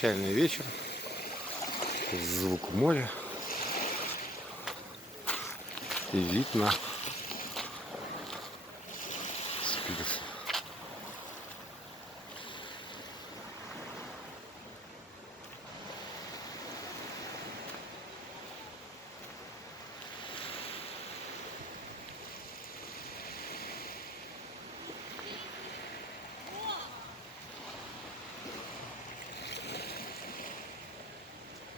Прощальный вечер. Звук моря. И вид на Спилс.